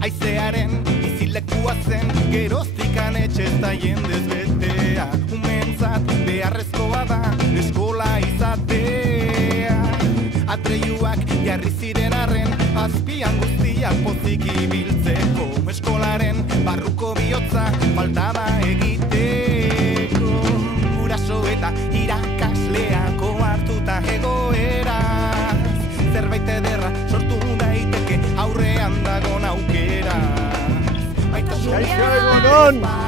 Aizearen bizilekua zen, geroztikan etxez da jendez betea. Umentzat beharrezkoa da eskola izatea. Atreiuak jarri ziren arren, azpian guztiak pozik ibiltzeko. Eskolaren barruko bihotza faltaba egiteko. Guraso eta irakasleako hartuta egoeraz. Zerbait ederra sortu daiteke aurrean dagon aukera.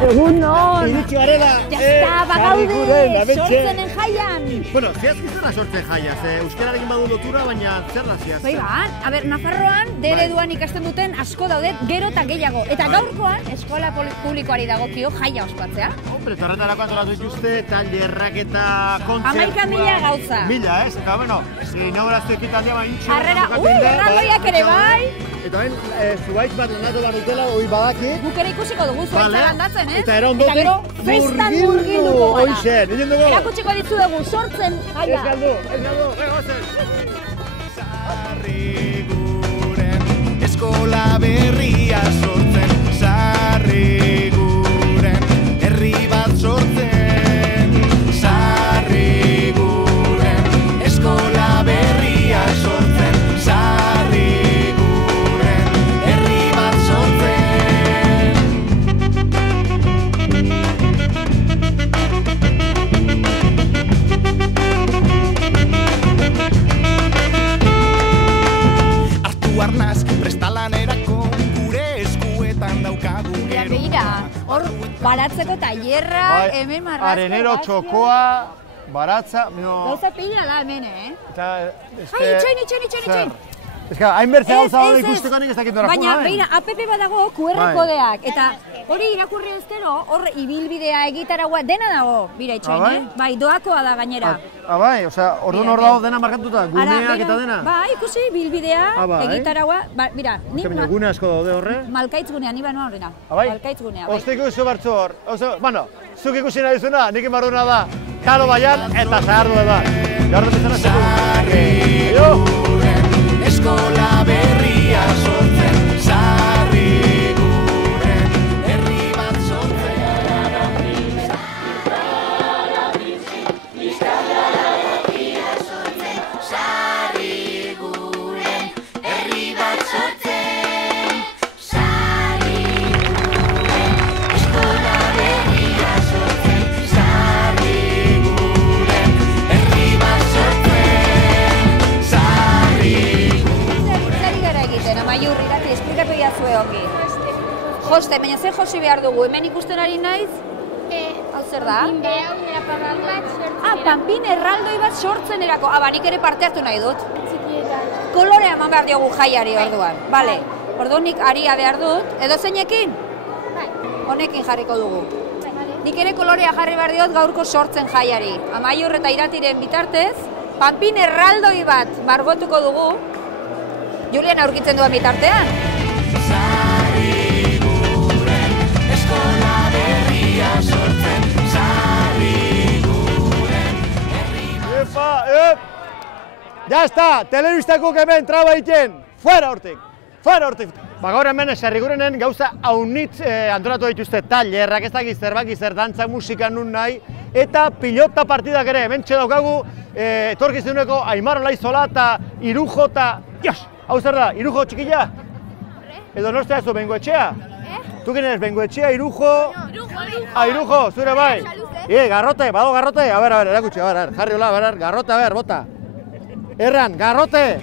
Egunon! Iritsi garela! Jazta, bagaude! Sortzenen jaian! Bueno, zehazki zera sortzen jaia, euskararekin badu lotura, baina zer da zehaz? Bai ba, Nafarroan, D-ereduan ikasten duten asko daude, gero eta gehiago. Eta gaurkoan, eskola publikoari dagokio jaia ospatzea. Hombre, torretarako antolatu dituzte, tailerrak eta kontzertua... 11.000 gauza. 1000, ez? Eta, bueno, inaugurazio ekitaldia baintxe... Harrera, erraldoiak ere bai! Eta ben, zubaitz bat landatu behar dutela, hoi badaki. Guk ere ikusiko dugu zuaitza landatzen, ez? Eta erondotik gero, festan murgilduko gara. Hoixen, egin dugu. Erakutsiko ditzu dugu, sortzen jaia. Ez galdu, gozen. Sarri guren eskola berria sortzen, sarri guren herri bat sortzen. Sarri guren eskola berria sortzen, sarri guren herri bat sortzen. Arnaz, prestalanerako gure eskuetan daukagu gero. Begira, hor baratzeko tailerra, hemen marrazko. Arenero txokoa, baratza... Gauza pila da hemen, Eta... Ai, itxain! Ez ka, hainbertze gauza hau ikusteko nik ez dakit dora Baina, begira, app badago QR kodeak, eta hori irakurri ezkero, hor ibilbidea, egitaragua, dena dago, bira itxain, Bai, doakoa da gainera. Bai, osea, orduan hor dago dena markatuta, guneak eta dena? Bai, ikusi, ibilbidea, egitaragua, bira, nik... Gune asko daude horre? Malkaitz gunea, ni banoa horrena. Bai? Malkaitz gunea, bai. Oste ikusi bartzu hor, bueno, zuk ikusi nahi zuna, nik imarruna da, kalo baian eta zahardu da. Gaur da bezala zeko. Eskola berria sortzen, sarri guren herri bat sortzen. Sarri guren herri bat sortzen. Sarri guren eskola berria sortzen, sarri guren herri bat sortzen. Sarri Amaiurri, gati, esplikatu jazue ongi. Joste, baina zer josi behar dugu, hemen ikusten ari naiz? Hau zer da? Panpin erraldoi bat sortzen erako. Nik ere parte hartu nahi dut. Kolorea eman behar diogu jaiari orduan. Bale, orduan nik aria behar dut. Edo zeinekin? Honekin jarriko dugu. Nik ere kolorea jarri behar diot gaurko sortzen jaiari. Amaiur eta Iratiren bitartez, panpin erraldoi bat margotuko dugu. Julian aurkitzen duan bitartean. Sarri guren eskola berria sortzen, sarri guren herri bat sortzen. Ya está, telebistako hemen traba egiten, fuera hortik. Gaur hemen sarri gurenen gauza haunitz antolatu dituzte tailerrak, ez dakiz zerbaki zer dantza, musika nun nahi, eta pilota partidak ere, hemen daukagu etorkizuneko Aimar Olaizola eta Irujo eta... Hau zer da, Irujo txikila? Edo nortzea zu, Bengoetxea? Tu ginen ez, Bengoetxea, Irujo... Irujo, zure bai? Garrote, bado garrote? A ver, erakutxe, jarri hola, garrote, bota. Erran, garrote!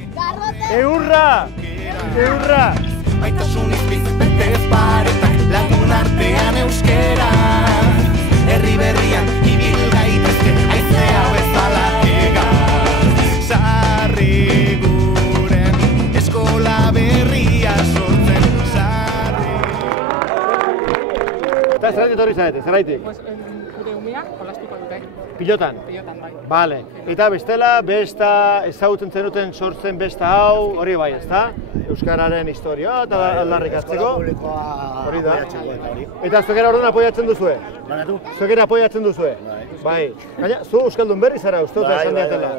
Eurra! Baitasun izpizpetez paretak lagun artean euskera. Herri berrian ibil gaitezke aizea bezala egaz. Sarri guren eskola berria sortzen, sarri. Eta zerraitik etorri zarete, zerraitik? Gure umeak jolastuko dute. Pilotan? Pilotan, bai. Bale. Eta bestela, besta ezagutzen zenuten sortzen besta hau, hori bai, ezta? Euskararen historia eta aldarrikatzeko. Hori da. Eta zuekera orduan apoiatzen duzue? Banatu? Zuekera apoiatzen duzue? Bai. Gaina, zu euskaldun berri zara, uste dut esan diatela.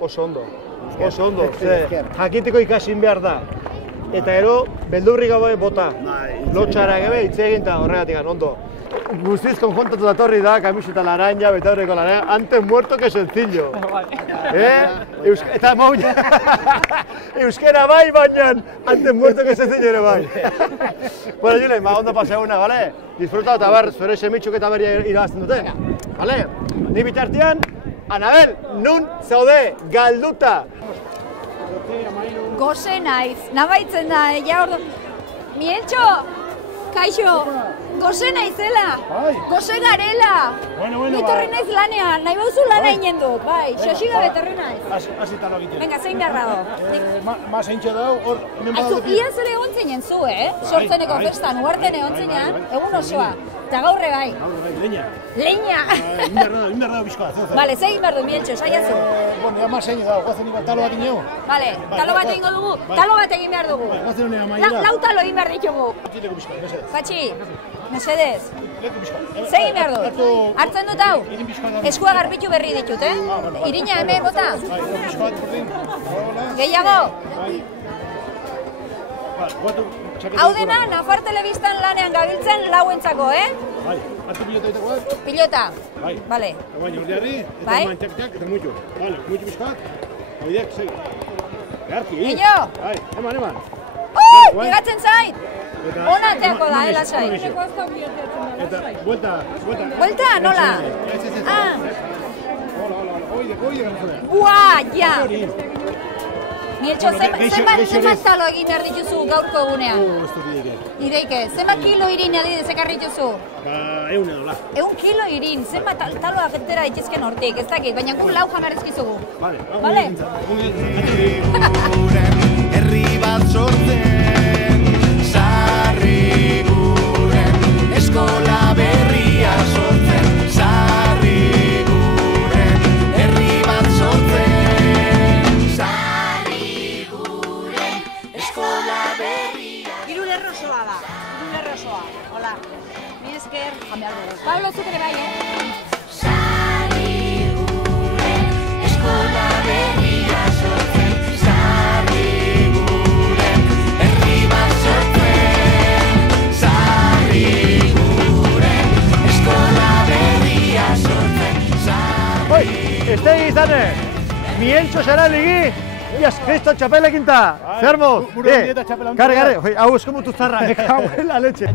Oso ondo. Oso ondo. Jakiteko ikasin behar da. Eta gero, beldurri gabe bota. Lotxara gabe, hitz egin eta horregatik ondo. Guztiz konjontatu datorri da, kamiseta laranja, betaurreko laranja, antes muerto que sencillo. Eta maulla. Euskera bai, baina antes muerto que sencillo ere bai. Bueno, Julen, ondo paseaguna, bale? Disfruta eta ber, zure semitxuk eta berri irabazten dute. Bale? Ni bitartean, Anabel, nun zaude galduta. Goze naiz, nabaitzen da, ja ordu... Mieltxo, kaixo, goze naizela, goze garela. Etorri naiz lanean, nahi bauzu lana inen dut, bai, xosiga betorri naiz. Hasi talo egiten. Venga, zein garra do. Ma zeintxo dau, hor... Aizu, iaz ere egon zinen zu, Sortzeneko festan, uarten egon zinen, egun osoa. Eta gaurre bai. Leña. Leña! Inber da bizkoa. Bale, zegin behar du, Mieltxo, saiazu. Bueno, ma zein da, guazen igual talo bat ineo. Bale, talo bat egingo dugu, talo bat egin behar dugu. Guazen honea maiera. Lau talo egin behar ditugu. Leku bizkoa, mesedez. Patxi, mesedez. Leku bizkoa. Zegin behar du. Hartzen dut hau. Eskua garbitu berri ditut, Irina hemen bota. Bizkoa, burdin. Gehiago. Hau dena, Nafar Telebistan lanean gabiltzen lauentzako, Bai, hartu pilotaitako bat? Pilota. Bai. Bale. Baina ordeari, eta mantxak eta mucho. Bale, mucho bizkoak. Haideak, segi. Beharki, Eño! Bai, eman. Llegatzen zait! Ona teako da, lasai. Eta, vuelta. Buelta, nola? Hola. Buah, ja! Mieltxo, zenbat talo egin behar dituzu gaurko egunean? Ideike, zenbat kilo irin adidez ekarri dituzu? Egun edo, la. 1 kilo irin, zenbat taloa gentera dituzken hortik, ez dakit, baina gu lau jamarezkizugu. Bale. Herri bat sortzen, sarri guren, eskola berria sortzen, sarri guren, herri bat sortzen, sarri guren, eskola berria. Irulerrosoa da, Irulerrosoa, hola. Mi esker, jamear dugu. Pablo, zuk ere bai, Sarri guren, eskola berria sortzen, sarri guren, herri bat sortzen, sarri guren, eskola berria sortzen, Oi, estegi izane, Mieltxo Xaraligi, Iaz, Kristo txapelekinta, zer moz? Karre, hau eskomutu zarra, ekabuela letxe.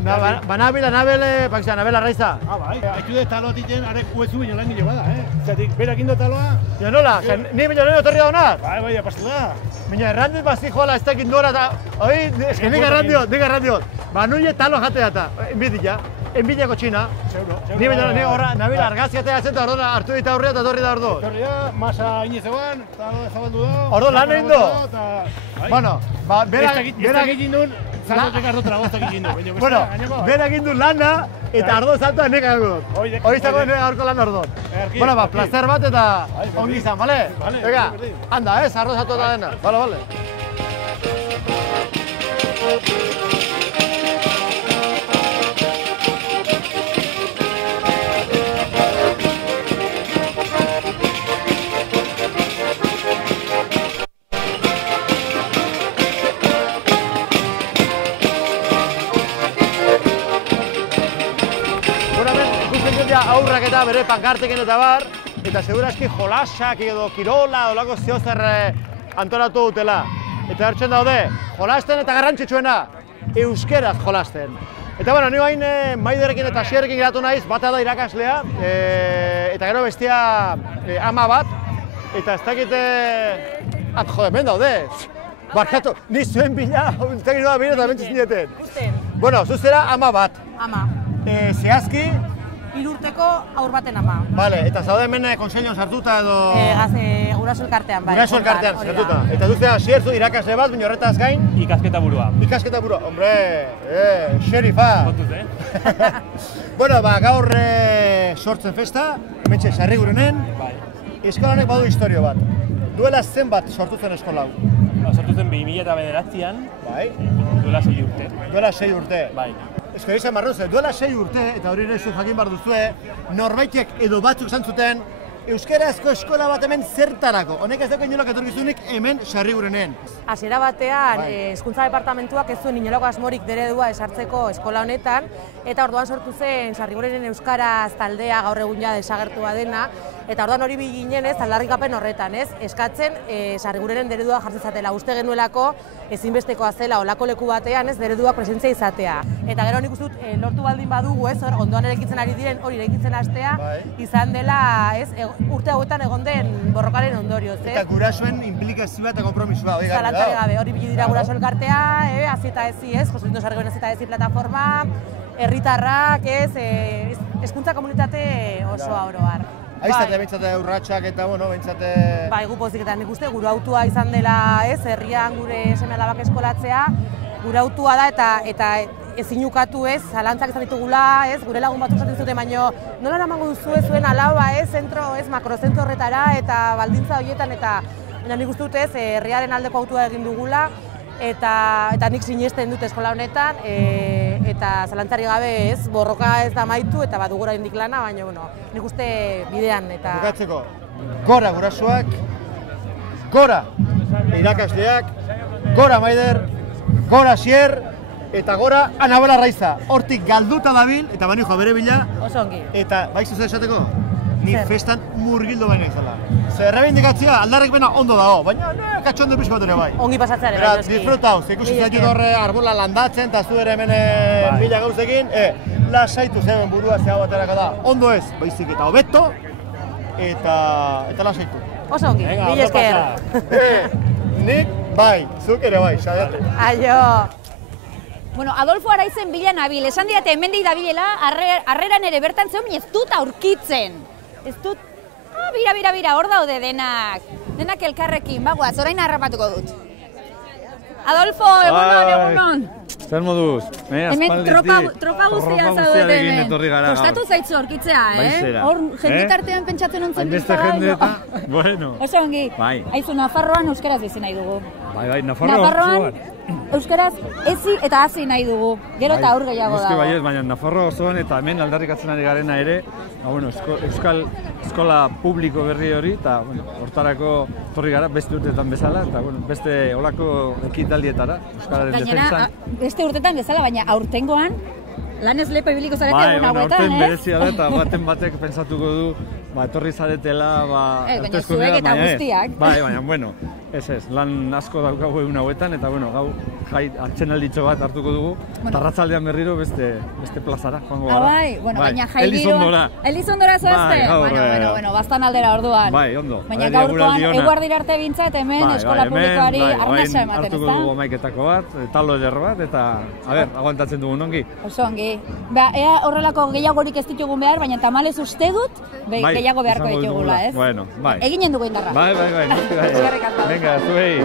Banabil, Anabel Arraiza. Bai, haitu dut taloa titen, arek uezu baino lan gile bada, Zatik, berak indo taloa. Ja nola, ni baino nire otorri da honat? Bai, apastu da. Baina errandit bazi joala ez dakit dora eta... Oi, eski nik errandiot. Banuile talo jatea eta, enbidiako txina. Ni baino nire horra, Nabil argazkiatea zen eta ordona hartu dita aurrea eta torri da ordu. Torri da, masa inizegoan, talo zabaldu da. Ordo lan egin du? Bueno, berak egin duen, zardotek ardo trabaztak egin du. Bueno, berak egin du lana eta ardo saltoa nek egin dut. Hori izango nire gaurko lan ordon. Bueno, placer bat eta ongi izan, bale? Ega, anda, ardo saltoa eta dena. Bale. Aurrak eta bere pankartekin eta bar, eta segurazki jolasak edo kirola olako ziozer antolatu dutela. Eta hartzen daude, jolasten eta garrantzitsuena, euskeraz jolasten. Eta bueno, ni hain Maiderekin eta Xierrekin geratu naiz, bata da irakaslea, eta gero bestia ama bat, eta ez dakite... Jode, hemen daude! Barkatu, ni zuen bila, ez dakit noa bine eta bentsuz nieten. Bueno, zuzera ama bat. Ama. Zehazki, 3 urteko aur baten ama. Vale, eta zaude hemen konseiluan sartuta edo... Guraso elkartean, bai. Guraso elkartean sartuta. Eta duzea Xierzu irakasle bat, baina horretaz gain? Ikasketa burua. Ikasketa burua, hombre, xerifa. Kontuz, Bueno, gaur sortzen festa, hementxe Sarrigurenen. Bai. Eskola honek badu historio bat. Duela zenbat sortu zen eskola hau? Sortu zen 2009an. Bai. Duela 6 urte. Duela 6 urte. Bai. Eskola izan barru zen, duela 6 urte, eta hori ere zu jakin behar duzue, norbaitek edo batzuk zantzuten, euskarazko eskola bat hemen zertarako. Honek ez dago inolak etorkizunik hemen Sarrigurenen. Hasiera batean, hezkuntza departamentuak ez zuen inolako asmorik eredua esartzeko eskola honetan, eta orduan sortu zen Sarrigurenen euskaraz taldea gaur egun ja desagertua dena, eta orduan hori bi ginen aldarrikapen horretan, eskatzen Sarrigurenen eredua jartzezatela. Uste genuelako ezinbestekoa zela olako leku batean ereduak presentzia izatea. Eta gero nik uste dut lortu baldin badugu, ondoan eraikitzen ari diren hori eraikitzen hastea, izan dela, urte hauetan egon den borrokaren ondorioz. Eta gurasoen implikazioa eta kompromisua. Zalantzari gabe, hori bili dira guraso elkartea, hasi eta ezi, Josefito Sarrigurenen hasi eta ezi plataforma, herritarrak, hezkuntza komunitate osoa oro har. Aiztate bentsate urratxak eta, bentsate... Bai, gu pozik eta nik uste gure autua izan dela, herrian gure seme-alabak eskolatzea, gure autua da eta ezin ukatu zalantzak izan ditugula, gure lagun batzuk esaten zuten, baino nola eramango duzu zuen alaba, makrozentro horretara eta baldintza horietan, eta nik uste dut herriaren aldeko autua egin dugula, eta nik sinesten dut eskola honetan, eta zalantzari gabe borroka ez da maitu, eta bat dugura indik lana, baina nik uste bidean eta... Bukatzeko, gora gurasoak, gora irakasleak, gora Maider, gora Xier, eta gora Anabel Arraiza. Hortik galduta dabil, eta bani joa bere bila. Oso ongi. Eta, bai zuzen esateko, ni festan murgildo baina izala. Zer errebindikatzea aldarrek bena ondo dago, baina katxondo pixko bat ere bai. Ongi pasatzeare, bai, noski. Disfrutau, ikusi zaitut horre arbola landatzen, eta zu ere hemen mila gauzekin, lasaitu zemen burua zea baterako da. Ondo ez, baizik eta hobeto, eta lasaitu. Oso ongi, mila esker. Nik, bai, zuk ere bai, xadeatu. Aio! Bueno, Adolfo Araizen bila nabil, esan diate hemendik dabilela, harreran ere bertan zeon, ez dut aurkitzen. Ez dut, bira, hor daude denak elkarrekin, bagoaz, orain harrapatuko dut. Adolfo, egunon. Zer moduz? Hemen tropa guztia zaudete hemen. Kostatu zaitzu aurkitzea, Hor, jenditartean pentsatzen ontzen biztara. Bueno. Oso ongi. Aizu, Nafarroan euskaraz bizi nahi dugu. Bai, Nafarroan euskaraz ezi eta hasi nahi dugu. Gero eta aur gehiago dago. Bai, baina Nafarroa osoan eta hemen aldarrikatzen ari garena ere, euskal eskola publiko berri hori, eta hortarako torri gara beste urteetan bezala, eta beste olako ekitaldietara, euskararen defentsan. Gainera, beste urteetan bezala, baina aurtengoan, lanez lepo ibiliko zarete egun hauetan, aurten berezia da, eta batek pentsatuko du, etorri zaretela, baina zuek eta guztiak. Bai, baina, ez, lan asko daukagu egun hauetan, eta gau atxenalditxo bat hartuko dugu, eta arratzaldean berriro beste plazara, joango gara. Baina jai giroa... Elizondora zoazte? Bueno, bastan aldera orduan. Bai, ondo. Baina gaurkoan, eguardira arte bintzat, hemen eskola publikoari arnasa ematen, hartuko dugu amaiketako bat, talo ederro bat, eta, aguantatzen dugun ongi. Oso ongi. Ea horrelako gehiagorik ez ditugun behar, baina tamalez uste dut, gehiago beharko ditugula, ez? Bueno, bai. Eginen dugu indarra. Bai. Venga, zuei.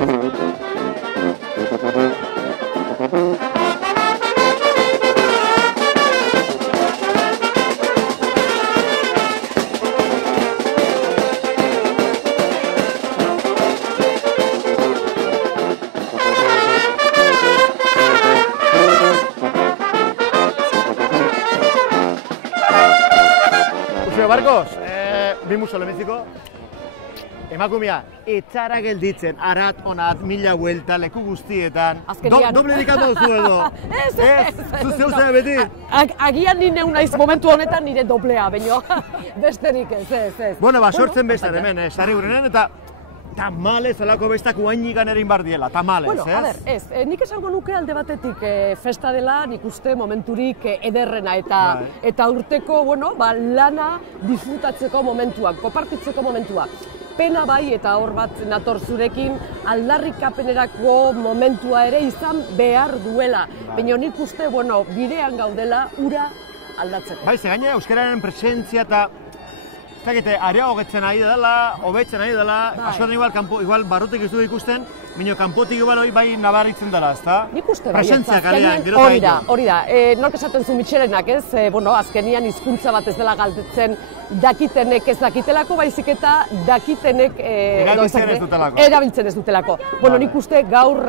Barkos, bimuso lemeziko. Emakumea, etxara gelditzen, arat, onat, mila buelta, leku guztietan. Doble dikatu duzu edo? Ez. Zuzeu zera beti? Agian ni neu naiz momentu honetan nire doblea, baina besterik ez. Bueno, sortzen bestar hemen, Sarrigurenen, eta tamales alako bestak uainikan erin bar diela, tamales, Bueno, a ver, nik esango nuke alde batetik festa dela, nik uste momenturik ederrena, eta urteko, lana disfrutatzeko momentuak, kopartitzeko momentuak. Pena bai, eta hor bat nator zurekin, aldarrikapenerako momentua ere izan behar duela. Baina nik uste, bidean gaudela, ura aldatzeko. Bai, ze gainera euskararen presentzia eta ez dakite, areagogetzen ari dela, hobetzen ari dela, askotan igual barrutik ez du ikusten, baina kanpotik igual hori bai nabaritzen dela, ezta? Nik uste bai, presentzia kalean, gero eta hori da. Nork esaten zu Mitxelenak, ez? Azkenian hizkuntza bat ez dela galdetzen dakitenek ez dakitelako, baizik eta dakitenek erabiltzen ez dutelako. Nik uste gaur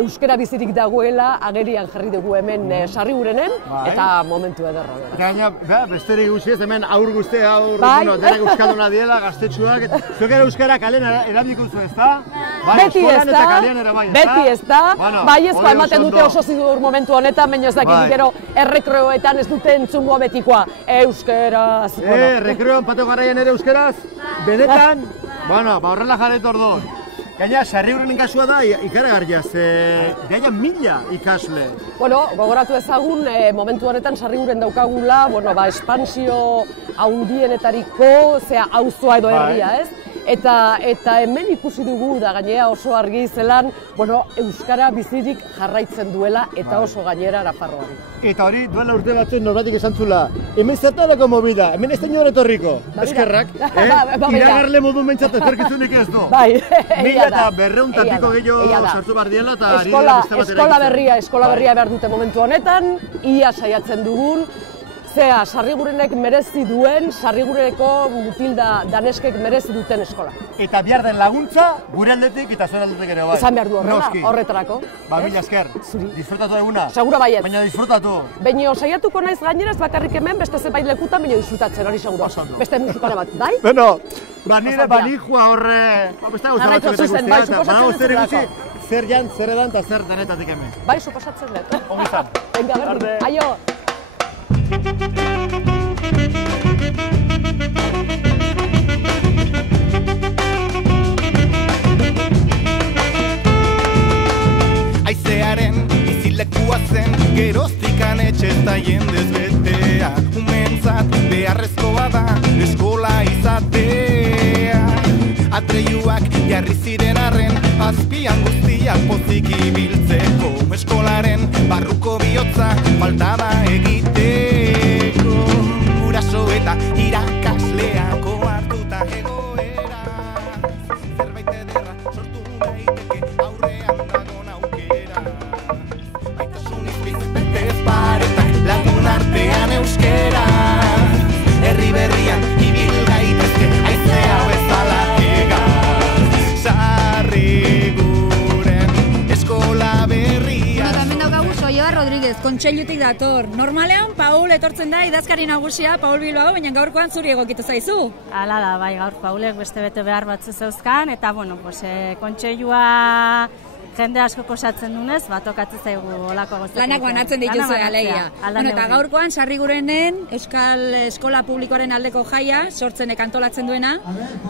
euskara bizirik dagoela agerian jarri dugu hemen Sarrigurenen, eta momentu ederra. Gaina, besterik guzti ez, hemen aur guzti, denak euskalduna diela, gaztetxuak, zuek ere euskara kalean erabiliko zu, ezta? Beti ez da, baiezkoa ematen dute oso zidur momentu honetan, baina ez dakit gero errekreoetan ez dute entzungo betikoa, euskeraz. Rekreoan pateo garaian ere euskeraz, benetan, horrela jarretu orduan. Gaina, Sarriguren kasua da ikaragarria, gaina 1000 ikasle. Gogoratu ezagun, momentu honetan Sarriguren daukagula, espansio handienetariko, auzoa edo herria, ez? Eta hemen ikusi dugu da gainera oso argi zelan, euskara bizirik jarraitzen duela eta oso gainera Nafarroan. Eta hori duela urte batzuen norbatik esan zula, hemen zertarako movida, hemen ez da etorriko, eskerrak, iragarle modu mentzat etorkizunik ez du. Bai, 1200 tapiko gehiago sartu bar diela eta ari dela beste bat eraiki. Eskola berria behar dute momentu honetan, ia saiatzen dugun, Sarrigurenek merezi duen, Sarrigureko mutilda daneskek merezi duten eskola. Eta behar den laguntza, gure aldetik eta zuen aldetik ere bai. Esan behar du horretarako. Mila esker, disfrutatu eguna. Segura baiet. Baina disfrutatu. Baina saiatuko naiz gainera ez bakarrik hemen, beste zenbait lekutan, baina disfrutatzen hori seguro. Beste musikara bat, bai? Nire banikua horre... Zer jan, zer edan eta zer denetatik hemen. Bai, suposatzen dut. Ongi zan. Venga, berdin. Aio! Aizearen bizilekua zen, geroztikan etxez da jendez betea. Umentzat beharrezkoa da eskola izatea. Atreiuak jarri ziren arren, azpian guztiak pozik ibiltzeko. Eskolaren barruko bihotza faltaba egiteko. Guraso eta irakasleako hartuta egoera. Zerbait ederra sortu daiteke aurrean dagon aukera. Baitasunik bizitez paretak lagun artean euskera. Herri berrian ibil gaitezke aizea bezala egaz. Sarriguren eskola berria. Hemen daukagu Soioa Rodríguez, kontseilutik dator. Normalean Paul etortzen da idazkari nagusia, Paul Bilbao, baina gaurkoan zuri egokitu zaizu. Hala da, bai, gaur Paulek beste bete behar batzu zeuzkan, eta kontseilua jende asko osatzen dunez, tokatzen zaigu olako gozatu. Lanak banatzen dituzue alegia. Eta gaurkoan Sarrigurenen Euskal Eskola Publikoaren aldeko jaia, sortzenek antolatzen duena.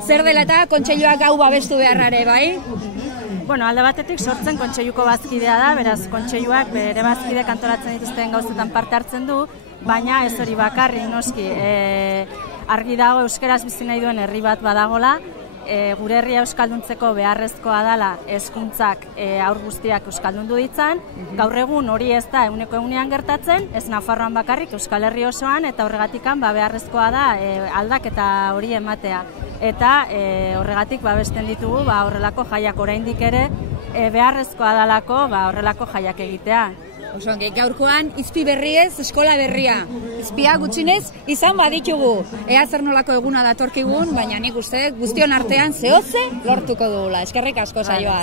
Zer dela eta kontseiluak hau babestu beharrare, bai? Alde batetik sortzen kontseiluko bazkidea da, beraz kontseiluak bere bazkideak antolatzen dituzten gauzetan parte hartzen du, baina ez hori bakarri noski. Argi dago euskeraz bizi nahi duen herri bat badagola, gure herria euskalduntzeko beharrezkoa dela hezkuntzak haur guztiak euskaldundu ditzan. Gaur egun hori ez da 100% gertatzen, ez Nafarroan bakarrik, Euskal Herri osoan, eta horregatikan beharrezkoa da aldaketa hori ematea. Eta horregatik babesten ditugu horrelako jaiak oraindik ere beharrezkoa dalako horrelako jaiak egitea. Osongi, gaurkoan izpi berriez, eskola berria. Izpia gutxinez izan baditugu. Ea zer nolako eguna datorkigun, baina nik uste guztion artean zehoze lortuko dugula. Eskerrik asko saioa,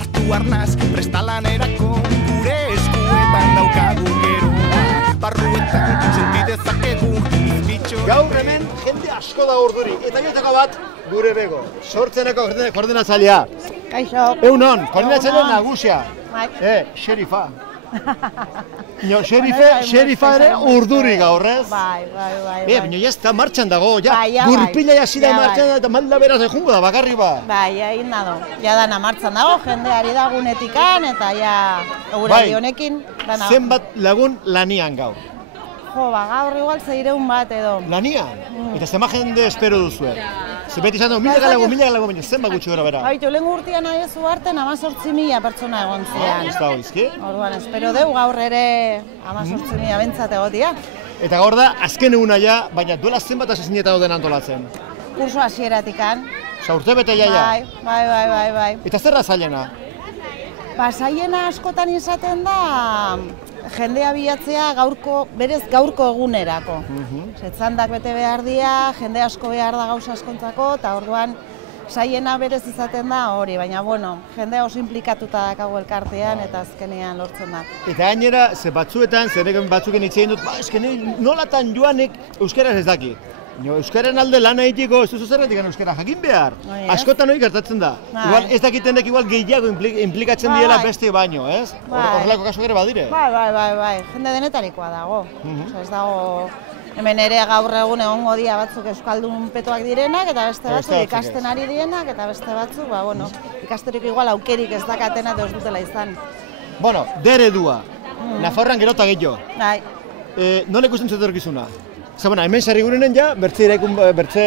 Artu arnaz, prestalanerako gure eskuetan daukagu geroa. Barruetan sentidezakegu izbitxo. Gaur hemen jende asko da urduri, eta bioteko bat gure bego. Sortzeneko koordinatzailea. Kaixo. Eunon, koordinatzailea nagusia. Xerifa. Xerifa ere urduri gaur, ez? Bai. Baina ya está martxan dago, gurpila ya zida martxan eta malda beraz jungo da, bakarri ba. Bai, egin dago. Ja dana martxan dago, jendeari dagunetikan eta ja egurari honekin. Zenbat lagun lanian gaur? Jo, gaur igual 600 bat edo. Lanian? Eta zenba jende espero duzue? Beti izan dugu, 1000 galago, baina zenba gutxi gara bera? Baitu, lehen urtean aiezu arten 18.000 pertsona egon zian. Ez da izki? Orduan, espero deu gaur ere 18.000 bentsat egotia. Eta gaur da, azken eguna ja, baina duela zenbat asesineta dauden antolatzen? Kurso hasieratikan. Osa, urte bete jaia? Bai. Eta zerra zailena? Zailena askotan izaten da, jendea bilatzea berez gaurko egunerako. Zetzandak bete behar dira, jende asko behar da gauza askontzako, eta orduan zailena berez izaten da hori, baina bueno, jendea oso implikatuta dakago elkartean eta azkenean lortzen da. Eta gainera, ze batzuetan, zerreken batzuken hitz egin dut, eskene nolatan joanek euskaraz ez daki. Euskaren alde lan egiteko, ez duzu zerretik euskara jakin behar. Askotan hori gertatzen da. Igual ez dakitenek igual gehiago implikatzen diela beste baino, ez? Horrelako kasu ere badire. Bai. Jende denetarikoa dago. Ez dago, hemen ere gaur egun egongo dira batzuk euskaldun petoak direnak, eta beste batzuk ikasten ari direnak, eta beste batzuk, ikasterik igual aukerik ez dakatena eta ez dutela izan. Bueno, deredua. Nafarroan gerota gehiago. Bai. Non ikusten zetorkizuna? Hemen Sarrigurenen ja, bertze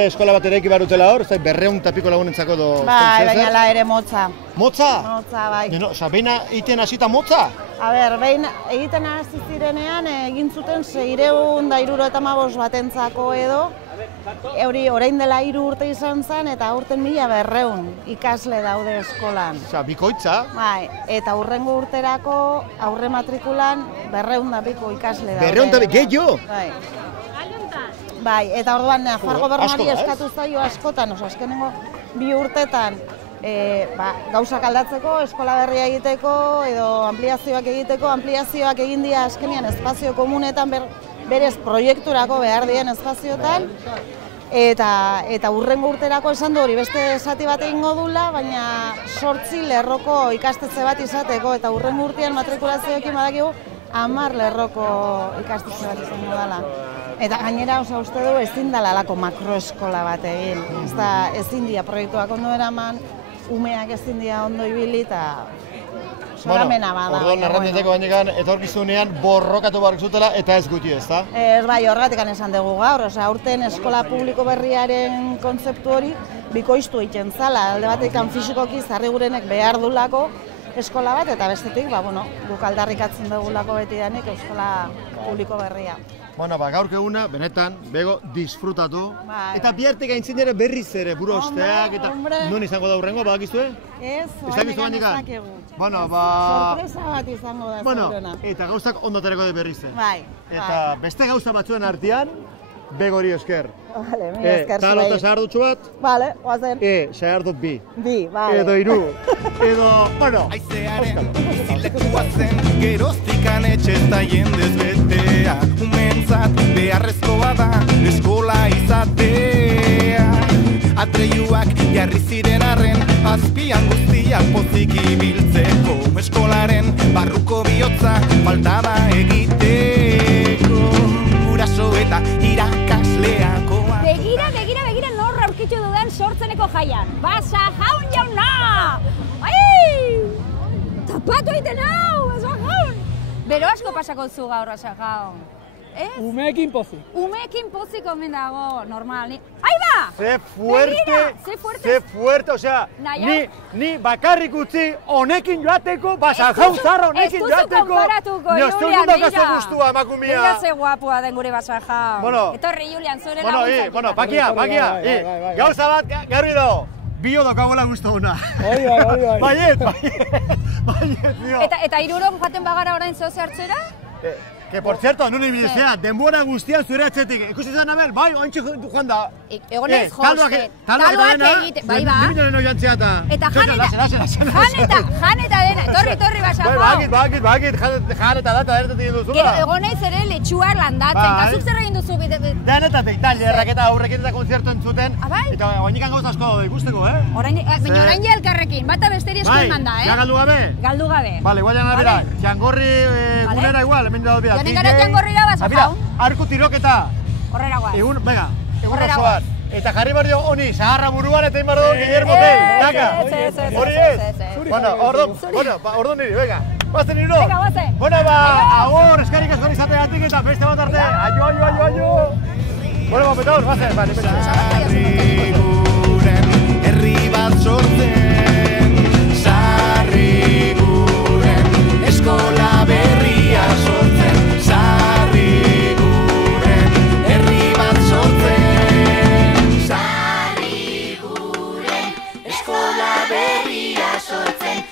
eskola bat ere ekibarutela hor, 200 piko lagunentzako edo... Bai, baina la ere motza. Motza? Motza, bai. Osa, behin egiten hasita motza? Behin egiten hasi zirenean egin zuten 675 batentzako edo, orain dela 3 urte izan zen eta aurten 1200 ikasle daude eskolan. Osa, bikoitza? Bai, eta hurrengo urterako aurre matrikulan 200 piko ikasle daude. 200 gehiago? Bai, eta orduan Nafargo Gobernuari eskatu zaio askotan, azkenengo 2 urtetan gauzak aldatzeko, eskola berria egiteko edo ampliazioak egin dira azkenean espazio komunetan berez proiekturako behar diren espazioetan, eta hurrengo urterako esan du hori beste zati bat egingo dula, baina 8 lerroko ikastetxe bat izateko, eta hurrengo urtean matrikulazioekin badakigu 10 lerroko ikastetxe bat izango dela. Eta gainera, uste du, ezin dela alako makroeskola bat egin. Ezin dira proiektuak ondo eraman, umeak ezin dira ondo ibili, eta soramena bada. Orduan, errandeteko bainekan, etorkizunean borrokatu barrik zutela, eta ez guti ez, da? Bai, horregatik esan dugu gaur, aurten eskola publiko berriaren kontzeptu hori bikoiztu egiten zala. Alde batetik fisikoki Sarrigurenek behar dulako eskola bat, eta bestetik, guk aldarrikatzen dugulako betidanik eskola publiko berria. Gaurk eguna, benetan, bego, disfrutatu. Eta bihartek aintzin ere berriz ere, buru osteak, eta non izango da hurrengo, badakizue? Ez, horregan ezakegu. Sorpresa bat izango da zaurena. Eta gauzak ondotareko de berriz. Bai. Eta beste gauza batzuen artean, begori esker. Vale, mi esker zuei. Talo eta sahardutxu bat? Vale, oazen. Sahardut bi. Bi, vale. Edo 3. Edo, Aizearen bizilekua zen, geroztikan etxe eta jendez betea. Umentzat beharrezkoa da eskola izatea. Atreiuak jarri ziren arren, azpian guztiak pozik ibiltzeko. Eskolaren barruko bihotza falta da egiteko. Guraso eta irakasleakoa. Begira norra aurkitu dudan sortzeneko jaian. Basa jaun jauna! Ai! Tapatu egiten hau, basa jaun! Bero asko pasako zu gaur, basa jaun. Umeekin pozik. Umeekin pozik omen dago, normal. Ahí va! Ze fuerte, osea, ni bakarrik utzi honekin joateko, basa jaun zarra honekin joateko. Ez duzu konparatuko, Julian, mira. Gustua, emakumia. Mira ze guapua den gure basa jaun. Etorri, Julian, zure laguntzak. Bakia, gauza bat garbi dago. Bio dokagoela guztu hona. Bai. Baiet, dio. Eta 3 joaten bagara orain zeo zertzera? Que por cierto, non ibidezea, denbora guztian zure atzetik. Ikusi zen, Abel, bai, ointxe joan da. Egon ez joste, taloak egite, bai ba. Diminen no jantzea eta... Eta jan eta dena, torri basa jau. Bakit, jan eta data ertetik duzula. Gero egon ez ere letxuar landatzen, kasuk zer egin duzu bide... Denetatik, talerrak eta aurrekin eta konzertu entzuten. Eta oinikan gauza asko ikusteko, Baina orain ja elkarrekin, bata besteri esku eman da, Ja galdu gabe? Galdu gabe. Vale, igual jan abera, txangorri gunera igual, hemen da dut Joanen gara txangorrira basa jaun. Arku tiroketa. Horrera guaz. Egun osoan. Eta jarri barrio honi, sagarra buruan eta inbardo Guillermo Tell. Hori ez? Bueno, ordu niri, venga. Bazen iruro? Venga, bazen. Bueno, agur, eskarik asko izategatik eta beste bat arte. Aio. Bueno, petón, bazen, herri bat sortzen, sarri guren eskola berria sortzen, sarri guren herri bat sortzen, sarri guren eskola berria sortzen,